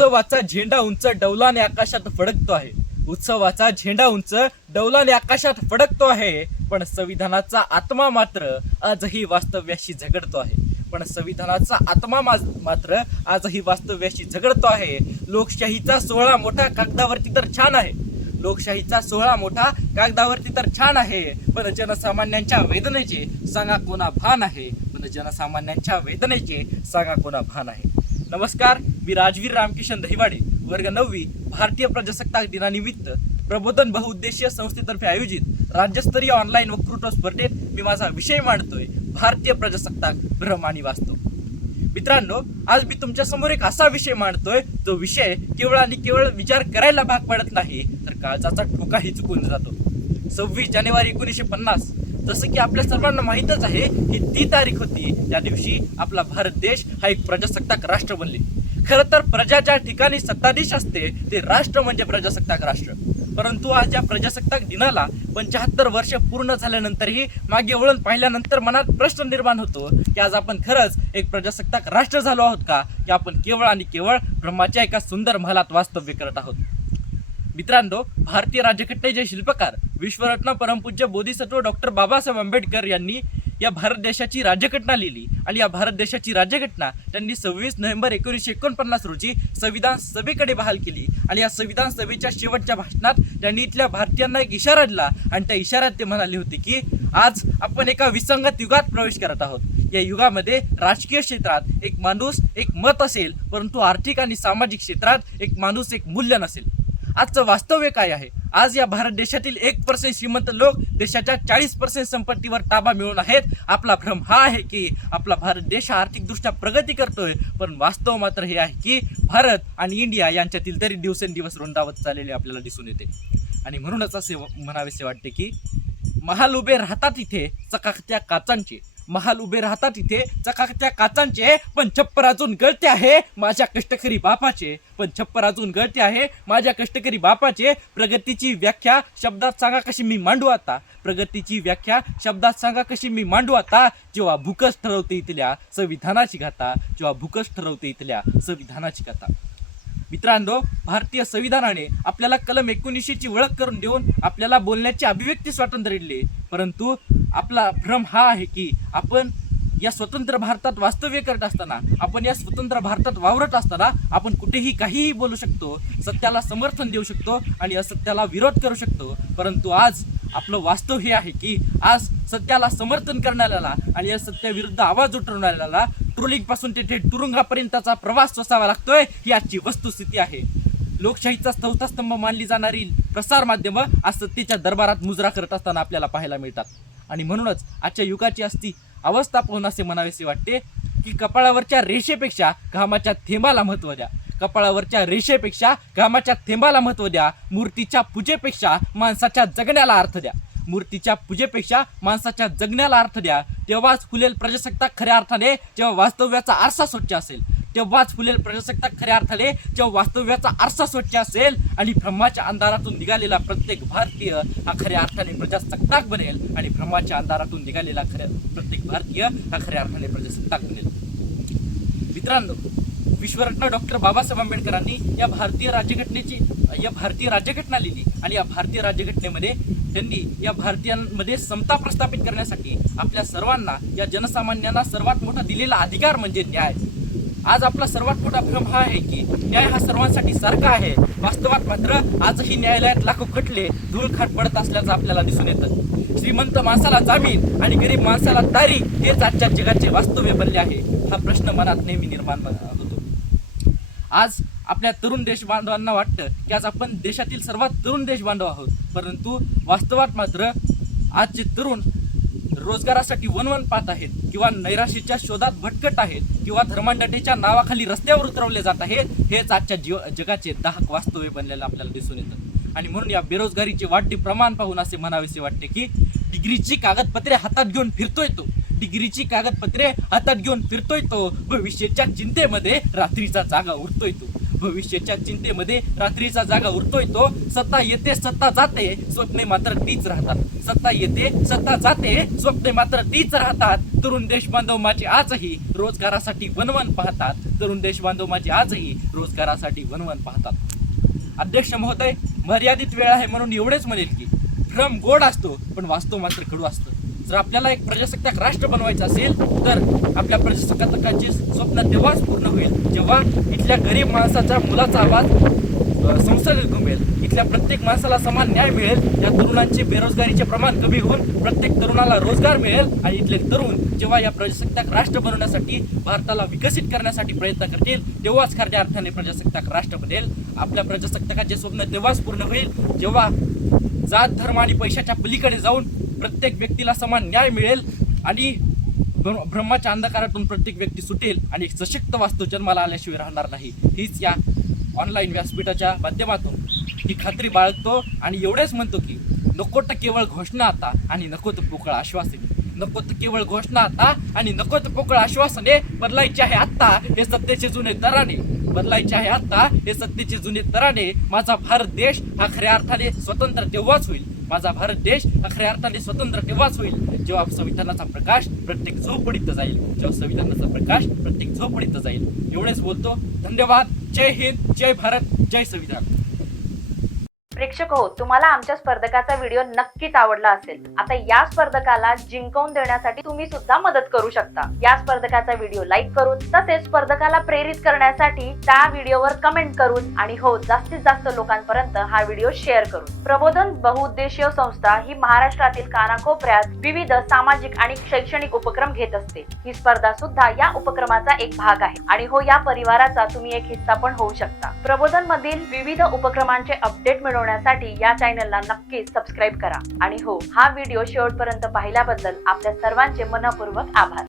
उत्सवाचा झेंडा उंच डौलाने आकाशात फडकतो आहे. उत्सवाचा झेंडा उंच डौलाने आकाशात फडकतो आहे. पण संविधानाचा आत्मा मात्र आजही वास्तव्याशी झगडतो आहे. पण संविधानाचा आत्मा मात्र आजही वास्तव्याशी झगडतो आहे. लोकशाहीचा सोहळा मोठा कागदावरती तर छान आहे. लोकशाहीचा सोहळा मोठा कागदावरती तर छान आहे. पण जनसामान्यांच्या वेदनेचे सांगा कोणा भान आहे. पण जनसामान्यांच्या वेदनेचे सांगा कोणा भान आहे. नमस्कार, मी राजवीर रामकिशन दहिवाडे, वर्ग 9वी, भारतीय प्रजासत्ताक दिनानिमित्त प्रबोधन बहुउद्देशीय संस्थेतर्फे आयोजित राज्यस्तरीय ऑनलाईन वक्तृत्व स्पर्धेत मी माझा विषय मांडतोय, भारतीय प्रजासत्ताक भ्रम आणि वास्तव. मित्रांनो, आज मी तुमच्या समोर एक असा विषय मांडतोय जो विषय केवळ आणि केवळ विचार करायला भाग पडत नाही, तर काळजाचा ठोकाही चुकून जातो. 26 जानेवारी 1950, जसं की आपल्या सर्वांना माहीतच आहे, ही ती तारीख होती त्या दिवशी आपला भारत देश हा एक प्रजासत्ताक राष्ट्र बनले. खरं तर प्रजा ज्या ठिकाणी सत्ताधीश असते ते राष्ट्र म्हणजे प्रजासत्ताक राष्ट्र. परंतु आज या प्रजासत्ताक दिनाला 75 वर्ष पूर्ण झाल्यानंतरही मागे वळून पाहिल्यानंतर मनात प्रश्न निर्माण होतो की आज आपण खरंच एक प्रजासत्ताक राष्ट्र झालो आहोत का, की आपण केवळ आणि केवळ ब्रह्माच्या एका सुंदर महालात वास्तव्य करत आहोत. मित्रांनो, भारतीय राज्यघटनेचे शिल्पकार विश्वरत्न परमपूज्य बोधिसत्व डॉक्टर बाबासाहेब आंबेडकर यांनी या भारत देशाची राज्यघटना लिहिली आणि या भारत देशाची राज्यघटना त्यांनी 26 नोव्हेंबर 1949 रोजी संविधान सभेकडे बहाल केली. आणि या संविधान सभेच्या शेवटच्या भाषणात त्यांनी इथल्या भारतीयांना एक इशारा दिला आणि त्या इशाऱ्यात ते म्हणाले होते की आज आपण एका विसंगत युगात प्रवेश करत आहोत. या युगामध्ये राजकीय क्षेत्रात एक माणूस एक मत असेल, परंतु आर्थिक आणि सामाजिक क्षेत्रात एक माणूस एक मूल्य नसेल. आजचं वास्तव्य काय आहे? आज या भारत देशातील 1% श्रीमंत लोक देशाच्या 40% संपत्तीवर ताबा मिळवून आहेत. आपला भ्रम हा आहे की आपला भारत देश आर्थिकदृष्ट्या प्रगती करतोय, पण वास्तव मात्र हे आहे की भारत आणि इंडिया यांच्यातील तरी दिवसेंदिवस रुंदावत चाललेले आपल्याला दिसून येते. आणि म्हणूनच असे म्हणावेसे वाटते की महाल उभे राहतात इथे चकाकत्या काचांचे, महाल उभे राहतात इथे चकाकत्या काचांचे, पण छप्पर अजून गळते आहे माझ्या कष्टकरी बापाचे, पण छप्पर अजून गळते आहे माझ्या कष्टकरी बापाचे. प्रगतीची व्याख्या शब्दात सांगा कशी मी मांडू आता, प्रगतीची व्याख्या शब्दात सांगा कशी मी मांडू आता. जेव्हा भूकच ठरवते इथल्या संविधानाची गाथा, जेव्हा भूकच ठरवते इथल्या संविधानाची गाथा. मित्रांनो, भारतीय संविधानाने आपल्याला कलम 19 ची ओळख करून देऊन आपल्याला बोलण्याची अभिव्यक्ती स्वातंत्र्य दिले. परंतु आपला भ्रम हा आहे की आपण या स्वतंत्र भारतात वास्तव्य करत असताना, आपण या स्वतंत्र भारतात वावरत असताना आपण कुठेही काहीही बोलू शकतो, सत्याला समर्थन देऊ शकतो आणि असत्याला विरोध करू शकतो. परंतु आज आपलं वास्तव हे आहे की आज सत्याला समर्थन करणाऱ्याला आणि असत्याविरुद्ध आवाज उठवणाऱ्याला ट्रोलिंग पासून ते थेट तुरुंगापर्यंतचा प्रवास सोसावा लागतोय, ही आजची वस्तुस्थिती आहे. लोकशाहीचा चौथा स्तंभ मानली जाणारी प्रसार माध्यमं आज सत्तेच्या दरबारात मुजरा करत असताना आपल्याला पाहायला मिळतात. आणि म्हणूनच आजच्या युगाची असती अवस्था पाहून असे म्हणावेसे वाटते की कपाळावरच्या रेषेपेक्षा घामाच्या थेंबाला महत्त्व द्या, कपाळावरच्या रेषेपेक्षा घामाच्या थेंबाला महत्त्व द्या. मूर्तीच्या पूजेपेक्षा माणसाच्या जगण्याला अर्थ द्या, मूर्तीच्या पूजेपेक्षा माणसाच्या जगण्याला अर्थ द्या. तेव्हाच फुलेल प्रजासत्ताक खऱ्या अर्थाने, जेव्हा वास्तव्याचा आरसा स्वच्छ असेल, तेव्हाच फुलेल प्रजासत्ताक खऱ्या अर्थाने, जेव्हा वास्तव्याचा आरसा स्वच्छ असेल आणि ब्रह्माच्या अंधारातून निघालेला प्रत्येक भारतीय हा खऱ्या अर्थाने प्रजासत्ताक बनेल आणि ब्रह्माच्या अंधारातून निघालेला प्रत्येक भारतीय हा खऱ्या अर्थाने प्रजासत्ताक बनेल. मित्रांनो, विश्वरत्न डॉक्टर बाबासाहेब आंबेडकरांनी या भारतीय राज्यघटना लिहिली आणि या भारतीय राज्यघटनेमध्ये त्यांनी या भारतीयांमध्ये समता प्रस्थापित करण्यासाठी आपल्या सर्वांना, या जनसामान्यांना सर्वात मोठा दिलेला अधिकार म्हणजे न्याय. आज आपला सर्वात मोठा भ्रम हा आहे की न्याय हा सर्वांसाठी सारखा आहे. वास्तवात मात्र आजही न्यायालयात लाखो खटले धूळखाट पडत असल्याचं आपल्याला दिसून येतं. श्रीमंत माणसाला जामीन आणि गरीब माणसाला तारीख, हेच आजच्या जगाचे वास्तव्य बनले आहे. हा प्रश्न मनात नेहमी निर्माण होतो. आज आपल्या तरुण देश बांधवांना वाटतं की आज आपण देशातील सर्वात तरुण देश बांधव आहोत, परंतु वास्तवात मात्र आजचे तरुण रोजगारासाठी वणवण पाहत आहेत किंवा नैराश्याच्या शोधात भटकत आहेत किंवा धर्मांधतेच्या नावाखाली रस्त्यावर उतरवले जात आहेत. हेच आजच्या जगाचे दाहक वास्तव्य बनलेलं आपल्याला दिसून येतं. आणि म्हणून या बेरोजगारीचे वाढते प्रमाण पाहून असे म्हणावेसे वाटते की डिग्रीची कागदपत्रे हातात घेऊन फिरतोय तो, डिग्रीची कागदपत्रे हातात घेऊन फिरतोय तो, भविष्याच्या चिंतेमध्ये रात्रीचा जागा उरतोय तो. भविष्याच्या चिंतेमध्ये रात्रीचा जागा उरतोय तो. सत्ता येते सत्ता जाते, स्वप्ने मात्र तीच राहतात. सत्ता येते सत्ता जाते, स्वप्ने मात्र तीच राहतात. तरुण देश बांधव माझे आजही रोजगारासाठी वनवन पाहतात. तरुण देश बांधव माझे आजही रोजगारासाठी वनवन पाहतात. अध्यक्ष महोदय, मर्यादित वेळ आहे म्हणून एवढेच म्हणेल की भ्रम गोड असतो पण वास्तव मात्र कडू असतं. जर आपल्याला एक प्रजासत्ताक राष्ट्र बनवायचं असेल तर आपल्या प्रजासत्ताकाचे स्वप्न तेव्हाच पूर्ण होईल जेव्हा इथल्या गरीब माणसाच्या मुलाचा आवाज संसदेत घुमेल. इथल्या प्रत्येक माणसाला समान न्याय मिळेल. या तरुणांचे बेरोजगारीचे प्रमाण कमी होऊन प्रत्येक तरुणाला रोजगार मिळेल आणि इथले तरुण जेव्हा या प्रजासत्ताक राष्ट्र बनवण्यासाठी, भारताला विकसित करण्यासाठी प्रयत्न करतील तेव्हाच खऱ्या अर्थाने प्रजासत्ताक राष्ट्र बनेल. आपल्या प्रजासत्ताकाचे स्वप्न तेव्हाच पूर्ण होईल जेव्हा जात, धर्म आणि पैशाच्या पलीकडे जाऊन प्रत्येक व्यक्तीला समान न्याय मिळेल आणि ब्रह्माच्या अंधकारातून प्रत्येक व्यक्ती सुटेल आणि एक सशक्त वास्तव जन्माला आल्याशिवाय राहणार नाही. हीच या ऑनलाईन व्यासपीठाच्या माध्यमातून ही खात्री बाळगतो आणि एवढेच म्हणतो की नको तर केवळ घोषणा आता आणि नको तर पोकळ आश्वासने. नको तर केवळ घोषणा आता आणि नको तर पोकळ आश्वासने. बदलायचे आहे आत्ता हे सत्तेचे जुने तराने. बदलायचे आहे आत्ता हे सत्तेचे जुने तराने. माझा भारत देश हा खऱ्या अर्थाने स्वतंत्र तेव्हाच होईल. माझा भारत देश हा खऱ्या अर्थाने स्वतंत्र तेव्हाच होईल जेव्हा संविधानाचा प्रकाश प्रत्येक झोपडीत जाईल. जेव्हा संविधानाचा प्रकाश प्रत्येक झोपडीत जाईल. एवढेच बोलतो. धन्यवाद. जय हिंद, जय भारत, जय संविधान. प्रेक्षक हो, तुम्हाला आमच्या स्पर्धकाचा व्हिडिओ नक्कीच आवडला असेल. आता या स्पर्धकाला जिंकवून देण्यासाठी तुम्ही सुद्धा मदत करू शकता. या स्पर्धकाचा व्हिडिओ लाईक करून, तसेच स्पर्धकाला प्रेरित करण्यासाठी त्या व्हिडिओवर कमेंट करून आणि हो, जास्तीत जास्त लोकांपर्यंत हा व्हिडिओ शेअर करून. प्रबोधन बहुउद्देशीय संस्था ही महाराष्ट्रातील कानाकोपऱ्यात विविध सामाजिक आणि शैक्षणिक उपक्रम घेत असते. ही स्पर्धा सुद्धा या उपक्रमाचा एक भाग आहे आणि हो, या परिवाराचा तुम्ही एक हिस्सा पण होऊ शकता. प्रबोधन मधील विविध उपक्रमांचे अपडेट मिळवण्यासाठी या चॅनलला नक्कीच सबस्क्राईब करा आणि हो, हा व्हिडिओ शेवटपर्यंत पाहिल्याबद्दल आपल्या सर्वांचे मनपूर्वक आभार.